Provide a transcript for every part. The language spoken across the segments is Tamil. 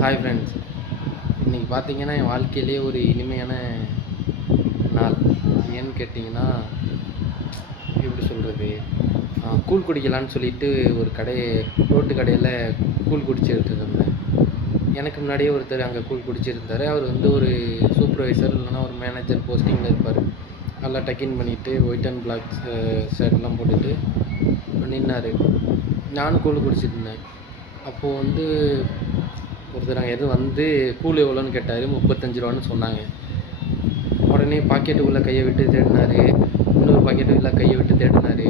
Hi friends. இன்றைக்கி பார்த்தீங்கன்னா என் வாழ்க்கையிலேயே ஒரு இனிமையான நாள். ஏன்னு கேட்டிங்கன்னா, எப்படி சொல்கிறது, கூழ் குடிக்கலான்னு சொல்லிட்டு ஒரு ரோட்டு கடையில் கூழ் குடிச்சிட்டு இருந்தேன். எனக்கு முன்னாடியே ஒருத்தர் அங்கே கூழ் குடிச்சிருந்தார். அவர் வந்து ஒரு சூப்பர்வைசர் இல்லைன்னா ஒரு மேனேஜர் போஸ்டிங்கில் இருப்பார். நல்லா டக்கின் பண்ணிவிட்டு ஒயிட் அண்ட் பிளாக் ஷர்ட்லாம் போட்டுட்டு நின்னார். நானும் கூழ் குடிச்சிட்டு இருந்தேன். அப்போது வந்து ஒருத்தர் அங்கே எதுவும் வந்து கூழ் எவ்வளோன்னு கேட்டார். 35 ரூபான்னு சொன்னாங்க. உடனே பாக்கெட்டுக்குள்ளே கையை விட்டு தேடினார். இன்னொரு பாக்கெட்டுக்குள்ளே கையை விட்டு தேடினார்.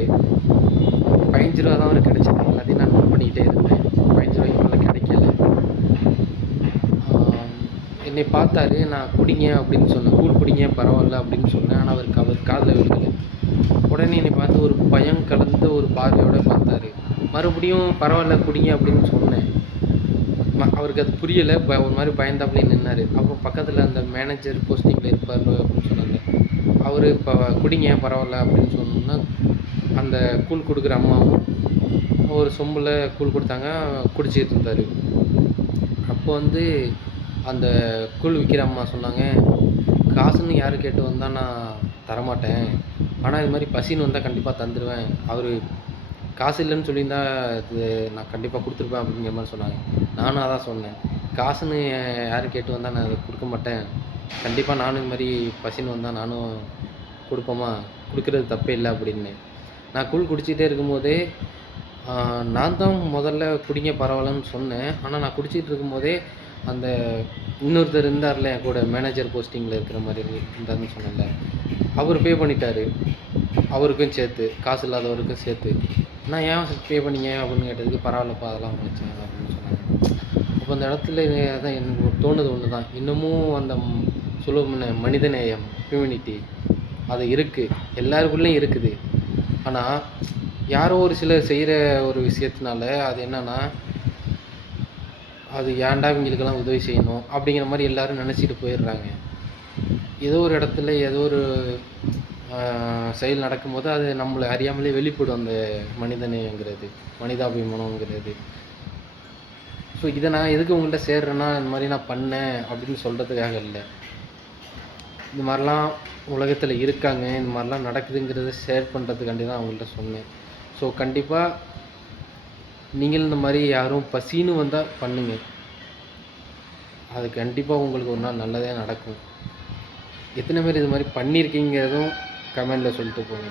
15 ரூபா தான் அவருக்கு கிடச்சிது. எல்லாத்தையும் நான் நோட் பண்ணிக்கிட்டே இருந்தேன். 15 ரூபாய்க்கு மேலே கிடைக்கல. என்னை பார்த்தாரு. நான் குடிங்க அப்படின்னு சொன்னேன். கூழ் குடிங்க பரவாயில்ல அப்படின்னு சொன்னேன். ஆனால் அவர் காதில் விழுகலை. உடனே என்னை பார்த்து ஒரு பயம் கலந்த ஒரு பார்வையோடு பார்த்தாரு. மறுபடியும் பரவாயில்ல குடிங்க அப்படின்னு சொன்னேன். அவருக்கு அது புரியலை. ஒரு மாதிரி பயந்தாப்புலேயே நின்னார். அப்புறம் பக்கத்தில் அந்த மேனேஜர் போஸ்டிங்கில் இருப்பார் அப்படின்னு சொன்னாங்க. அவர் இப்போ குடிங்க பரவாயில்ல அப்படின்னு சொன்னோன்னா, அந்த கூழ் கொடுக்குற அம்மாவும் ஒரு சொம்பில் கூழ் கொடுத்தாங்க. குடிச்சிட்டு இருந்தார். அப்போ வந்து அந்த கூழ் விற்கிற அம்மா சொன்னாங்க, காசுன்னு யார் கேட்டு வந்தால் நான் தரமாட்டேன், ஆனால் இது மாதிரி பசின்னு வந்தால் கண்டிப்பாக தந்துடுவேன். அவர் காசு இல்லைன்னு சொல்லியிருந்தா இது நான் கண்டிப்பாக கொடுத்துருப்பேன் அப்படிங்கிற மாதிரி சொன்னாங்க. நானும் அதான் சொன்னேன், காசுன்னு யாரும் கேட்டு வந்தால் நான் அதை கொடுக்க மாட்டேன். கண்டிப்பாக நானும் இது மாதிரி பசின்னு வந்தால் நானும் கொடுப்போமா, கொடுக்குறது தப்பே இல்லை அப்படின்னு. நான் கூழ் குடிச்சிக்கிட்டே இருக்கும்போதே நான் தான் முதல்ல குடிங்க பரவாயில்லன்னு சொன்னேன். ஆனால் நான் குடிச்சிட்டு இருக்கும்போதே அந்த இன்னொருத்தர் இருந்தார்ல என் கூட மேனேஜர் போஸ்டிங்கில் இருக்கிற மாதிரி இருந்தாருன்னு சொன்னேன்ல, அவர் பே பண்ணிட்டார். அவருக்கும் சேர்த்து, காசு இல்லாதவருக்கும் சேர்த்து. நான் ஏன் பே பண்ணீங்க அப்படின்னு கேட்டதுக்கு, பரவாயில்லப்பா அதெல்லாம் பிரச்சனை அப்படின்னு சொன்னாங்க. அப்போ அந்த இடத்துல அதான் எனக்கு தோணுது ஒன்று தான், இன்னமும் அந்த சொல்லுவோம்ல மனிதநேயம், ஹியூமனிட்டி, அது இருக்குது, எல்லாருக்குள்ளேயும் இருக்குது. ஆனால் யாரோ ஒரு சிலர் செய்கிற ஒரு விஷயத்தினால அது என்னென்னா, அது ஏன்டா இவங்களுக்கெல்லாம் உதவி செய்யணும் அப்படிங்கிற மாதிரி எல்லோரும் நினச்சிட்டு போயிடுறாங்க. ஏதோ ஒரு இடத்துல ஏதோ ஒரு செயல் நடக்கும்போது அது நம்மளை அறியாமலே வெளிப்படும், அந்த மனிதநேயங்கிறது, மனிதாபிமானங்கிறது. ஸோ இதை நான் எதுக்கு உங்கள்கிட்ட சேர்றேன்னா, இந்த மாதிரி நான் பண்ணேன் அப்படின்னு சொல்கிறதுக்காக இல்லை. இந்த மாதிரிலாம் உலகத்தில் இருக்காங்க, இந்த மாதிரிலாம் நடக்குதுங்கிறத ஷேர் பண்ணுறதுக்காண்டி தான் அவங்கள்ட்ட சொன்னேன். ஸோ கண்டிப்பாக நீங்கள் இந்த மாதிரி யாரும் பசின்னு வந்தால் பண்ணுங்கள். அது கண்டிப்பாக உங்களுக்கு ஒரு நாள் நல்லதே நடக்கும். எத்தனை பேர் இது மாதிரி பண்ணியிருக்கீங்கிறதும் கமெண்டில் சொல்லிட்டு போங்க.